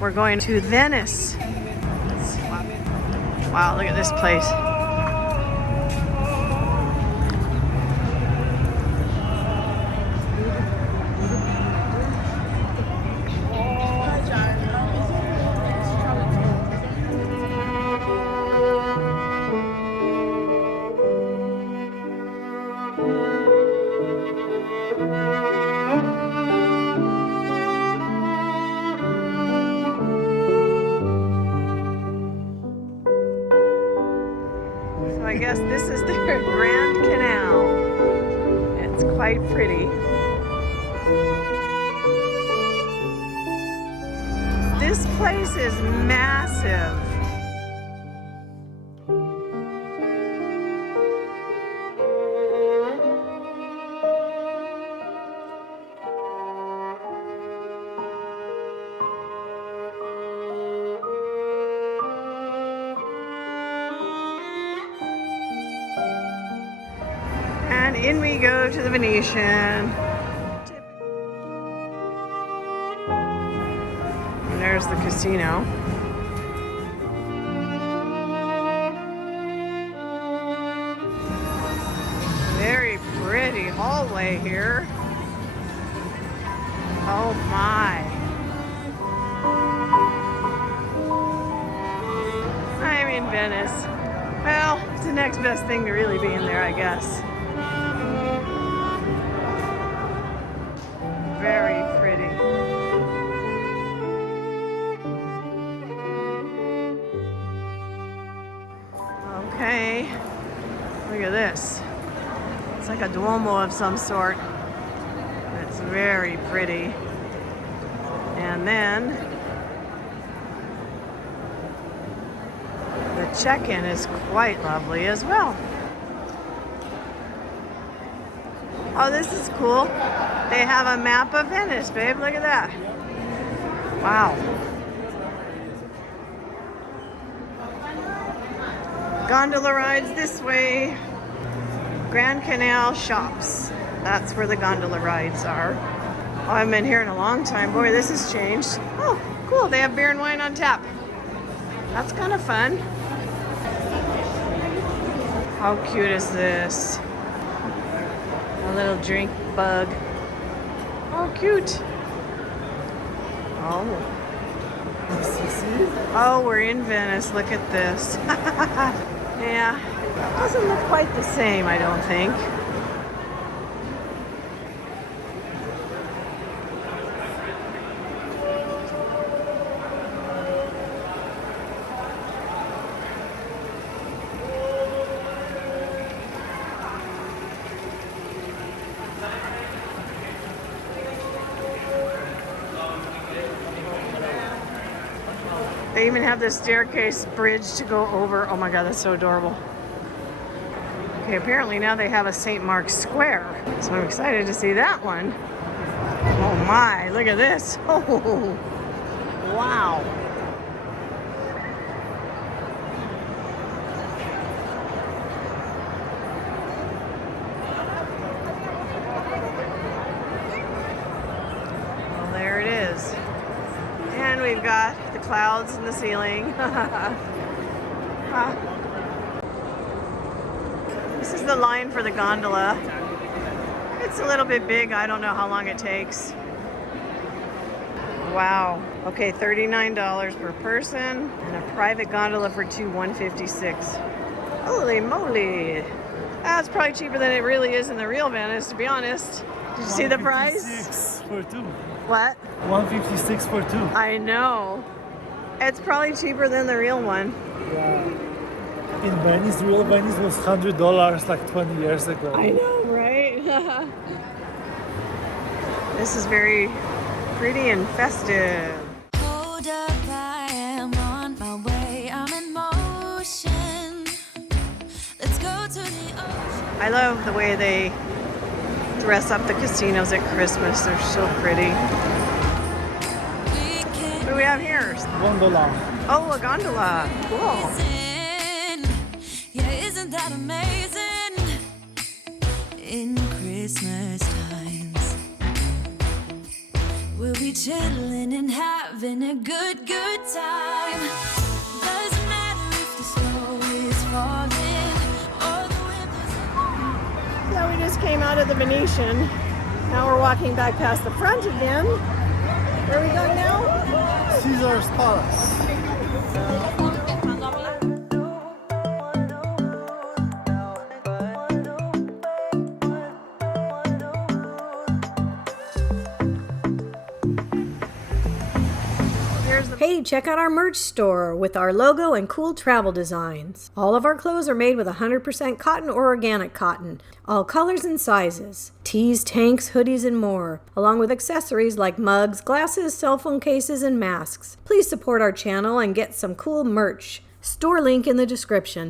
We're going to Venice. Wow, look at this place. I guess this is their Grand Canal. It's quite pretty. This place is massive. And in we go to the Venetian. And there's the casino. Very pretty hallway here. Oh my. I'm in Venice. Well, it's the next best thing to really being there, I guess. Very pretty. Okay, look at this. It's like a Duomo of some sort. It's very pretty. And then the check-in is quite lovely as well. Oh, this is cool. They have a map of Venice, babe. Look at that. Wow. Gondola rides this way. Grand Canal shops. That's where the gondola rides are. Oh, I haven't been here in a long time. Boy, this has changed. Oh, cool. They have beer and wine on tap. That's kind of fun. How cute is this? A little drink bug. Oh, cute. Oh. Oh, we're in Venice. Look at this. Yeah. Doesn't look quite the same, I don't think. They even have this staircase bridge to go over. Oh my God, that's so adorable. Okay, apparently now they have a St. Mark's Square. So I'm excited to see that one. Oh my, look at this. Oh, wow. Well, there it is. And we've got the clouds in the ceiling. This is the line for the gondola. It's a little bit big. I don't know how long it takes. Wow. Okay, $39 per person and a private gondola for two, $156. Holy moly. That's probably cheaper than it really is in the real Venice, to be honest. Did you see the price? 156 for two. What? 156 for two. I know. It's probably cheaper than the real one. Yeah. In Venice, real Venice was $100 like 20 years ago. I know, right? This is very pretty and festive. Hold up, I am on my way. I'm in motion. Let's go to the ocean. I love the way they dress up the casinos at Christmas. They're so pretty. What do we have here? Gondola. Oh, a gondola. Cool. Yeah, isn't that amazing? In Christmas times, we'll be chilling and having a good time. Doesn't matter if the snow is falling or the wind. So we just came out of the Venetian. Now we're walking back past the front again. Where are we going now? Caesar's Palace. Hey, check out our merch store with our logo and cool travel designs. All of our clothes are made with 100% cotton or organic cotton, all colors and sizes. Tees, tanks, hoodies, and more, along with accessories like mugs, glasses, cell phone cases, and masks. Please support our channel and get some cool merch. Store link in the description.